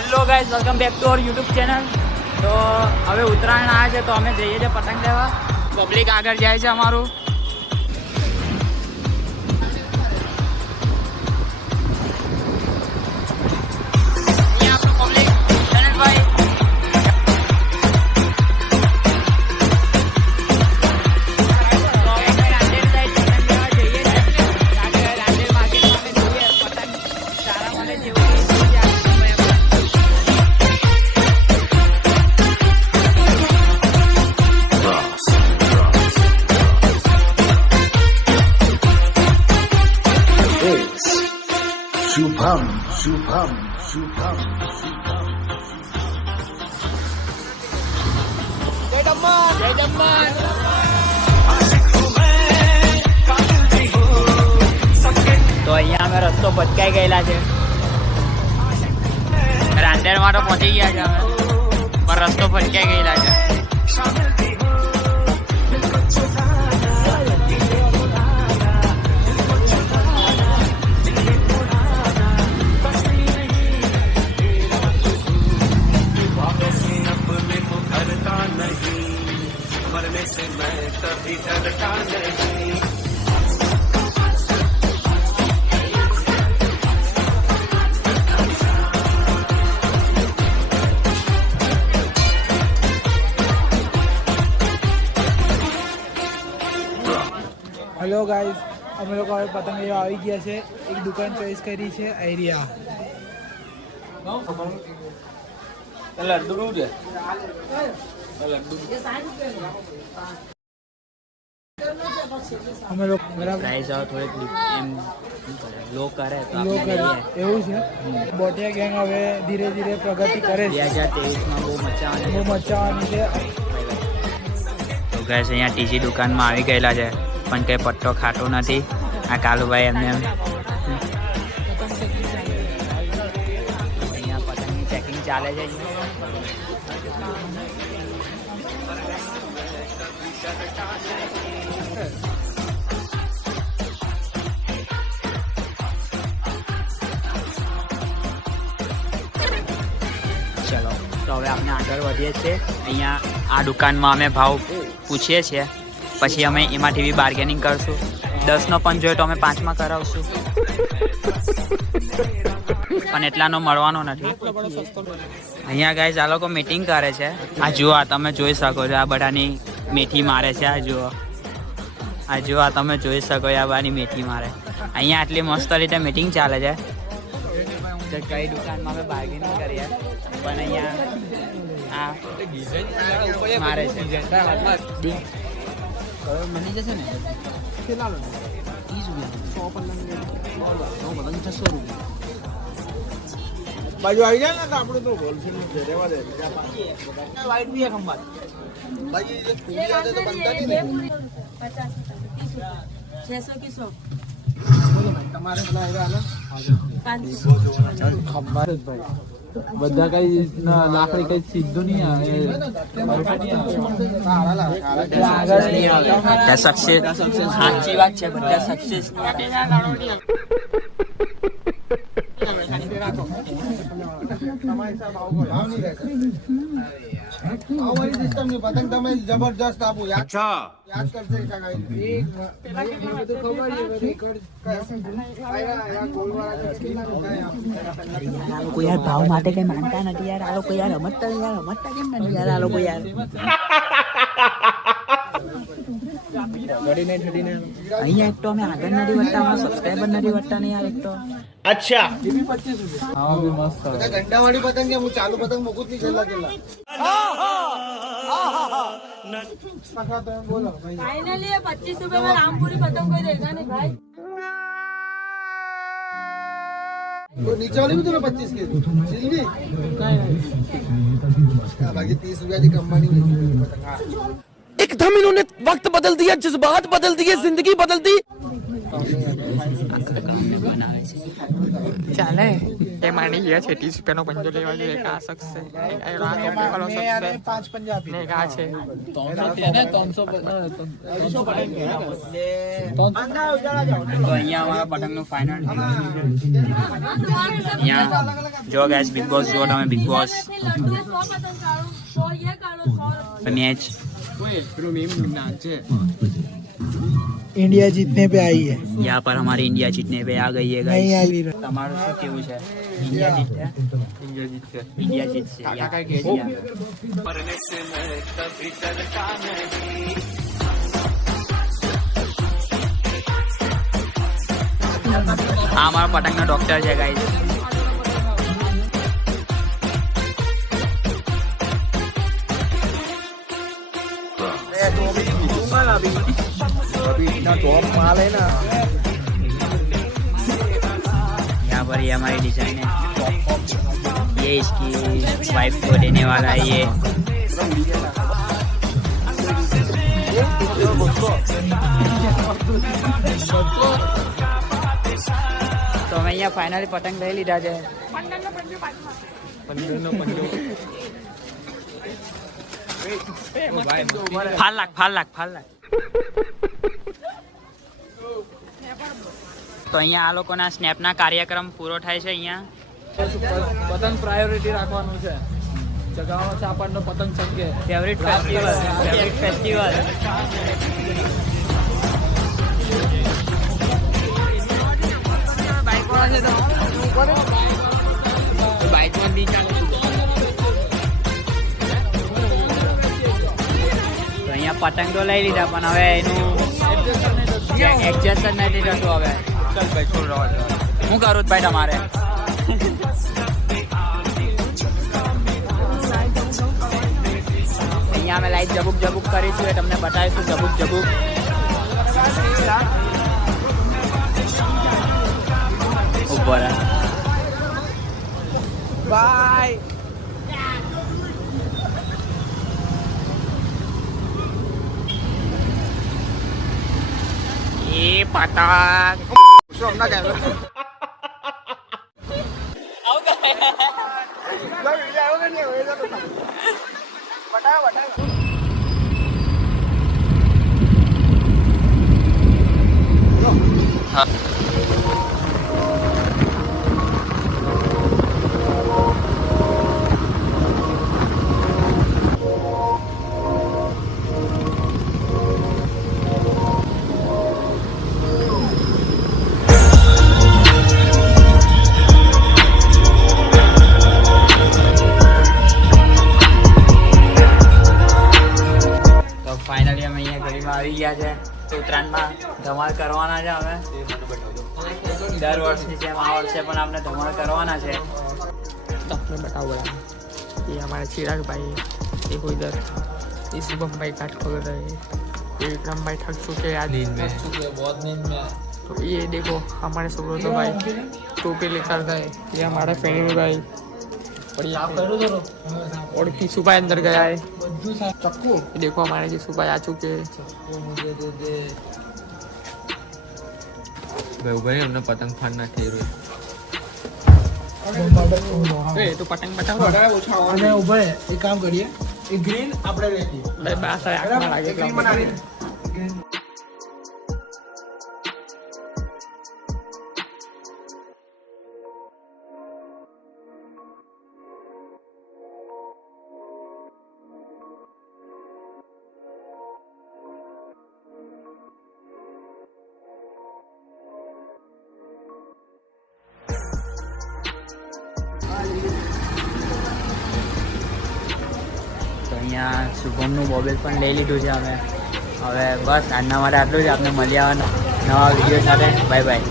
Hello guys, welcome back to our YouTube channel. તો હવે ઉત્તરાયણ આવે છે તો અમે જઈએ છીએ પતંગ લેવા. પબ્લિક આગળ જાય છે અમારું. Shubham, Shubham, Shubham, Shubham. જય જમ્મન. તો અહીંયા અમે રસ્તો ભટકાઈ ગયેલા છે. રાંદેરમાં તો પહોંચી ગયા છે અમે, પણ રસ્તો ભટકાઈ ગયેલા છે. હેલો ગાઈઝ, અમે લોકો હવે પતંગ લેવા આવી ગયા છે. એક દુકાન ચોઈસ કરી છે એરિયા. અમે લોકો બરાબર પ્રાઇસ થોડીક એમ લો કરે તો લો આપણે કરી લઈએ. એવું છે. બોટિયા ગેંગ હવે ધીરે ધીરે પ્રગતિ કરે છે. 2023માં બહુ મચાવાની બહુ મચાવવાની છે. તો ગેસ અહીંયા ટીસી દુકાનમાં આવી ગયેલા છે, પણ કંઈ પટ્ટો ખાતો નથી આ કાલુભાઈ. એમને અહીંયા પતંગની ચેકિંગ ચાલે છે. ચલો તો હવે આપણે આગળ વધીએ છીએ. અહીંયા આ દુકાનમાં અમે ભાવ પૂછીએ છીએ, પછી અમે એમાંથી બી બાર્ગેનિંગ કરશું. 10નો પણ જોઈએ તો અમે 5માં કરાવશું, પણ એટલાનો મળવાનો નથી. અહીંયા ગાઈઝ આ લોકો મીટિંગ કરે છે. આ જુઓ, આ તમે જોઈ શકો છો, આ બધાની મેથી મારે છે. આ જુઓ, આ તમે જોઈ શકો છો, આ બધાની મેથી મારે. અહીંયા આટલી મસ્ત રીતે મીટિંગ ચાલે છે. તો કઈ દુકાનમાં અમે બાર્ગેનિંગ કરીએ, પણ અહીંયા આ મારે છે. મળી જશે ને? કેટલા 30 રૂપિયા, 600 રૂપિયા બાજુ આવી જાય ને તો આપણે તો હોલસેલ માં રહેવા દે. વાઈટ બી એક ખંભાત બાકી જે પૂરી આદે તો બનતા નહીં. 600 की 100 બોલો ભાઈ, તમારે પેલા આવ્યા હાલો 500 ખંભાત જ ભાઈ. બધા કઈ લાકડી કઈ સીધું નહીં આવે. સાચી વાત છે, બધા સક્સેસ પતંગ તમે જબરજસ્ત આપો. યાદ કરશે લોકો યાર ભાવ માટે કઈ માનતા નથી યાર. આ લોકો યાર રમતતા કેમ નથી યાર? આ લોકો યાર અહીંયા એક તો અમે આગળ નથી વધતા, અમારા સબસ્ક્રાઈબર નથી વધતા ને યાર. એક તો Acha. ગંડા વાળી પતંગ હું ચાલુ પતંગ મૂકું જ નહીં. છેલ્લા બોલો ભાઈ. फाइनली 25 रुपए में रामपुरी पतंग कोई देगा नहीं भाई. तो नीचे वाली भी तो 25 के सिल्ली बाकी 30 रुपया की कमानी एकदम इन्होंने वक्त बदल दिया, जज्बात बदल दिए, जिंदगी बदल दी. બનાવે છે. ચાલે એ માની ગયા છે 30 રૂપિયાનો પંજો લેવા જોઈએ. એક આ શખ્સ છે, એ આ ટોપી વાળો શખ્સ છે, 5 પંજાબી ને એક આ છે. તો અહીંયા અમારા પતંગનું ફાઇનલ અહીંયા જો ગાઈસ બિગ બોસ જો તમે બિગ બોસ लड्डू 100 पतंग काढ़ो 100 ये काढ़ो 100 મેચ इंडिया जीतने पे आई है यहाँ पर हमारी इंडिया जीतने पे आ गई है नहीं गाइस. आई તમારું શું કેવું છે? ઇન્ડિયા જીતશે? ઇન્ડિયા જીતશે. યા. આ અમારો પતંગનો ડોક્ટર છે ગાઈસ. अभी इतना टॉप माल है ना यहाँ पर ये हमारी डिजाइन है. ये इसकी वाइफ को देने वाला है ये. તો અમે અહીંયા ફાઇનલી પતંગ લઈ લીધા છે. ફાલ લાખ. તો અહીંયા આ લોકોના સ્નેપના કાર્યક્રમ પૂરો થાય છે. અહીંયા પતંગ પ્રાયોરિટી રાખવાનું છે. જગાવવાનો છે આપણનો પતંગ ચગે. ફેવરિટ ફેસ્ટિવલ તો અહીંયા પતંગ તો લઈ લીધા પણ હવે એનું એડજસ્ટ જ નથી થતું હવે. ચાલ ભાઈ છોડ રહો. શું કરું ભાઈ તમારે? અહીંયા અમે લાઈટ જબુક કરીશું એ તમને બતાવીશું. જબુક ઉપર બાય. એ પતંગ ફાઇનલી અમે અહીંયા ગલીમાં આવી ગયા છે. ઉત્તરાયણમાં ધમાલ કરવાના છે અમે. દર વર્ષની જેમ આ વર્ષે પણ આપણે ધમાલ કરવાના છે. તમને बताओ ये हमारे चिराग भाई, ये इधर ये शुभम भाई काट खोल रहे हैं, ये विक्रम भाई थक चुके हैं आज नींद में, बहुत नींद में. तो ये देखो हमारे सुब्रतो भाई टोपी लेकर गए. ये हमारा फैमिली भाई और किशु भाई अंदर गया है. ये देखो हमारे किशु भाई आ चुके हैं. ભાઈ ઉભા રહી, અમને પતંગ ફાડ નાખી રહ્યો. तो पतंग बताओ અને ઉભા રહે. એક કામ કરીએ, એ ગ્રીન આપણે લઈ લઈએ. भाई बात है आँख में लागे ગ્રીન બનાવી તો અહીંયા શુભમનું મોબાઈલ પણ લઈ લીધું છે અમે. હવે બસ આજના માટે આટલું જ. આપણે મળ્યા નવા વિડીયો સાથે. Bye bye.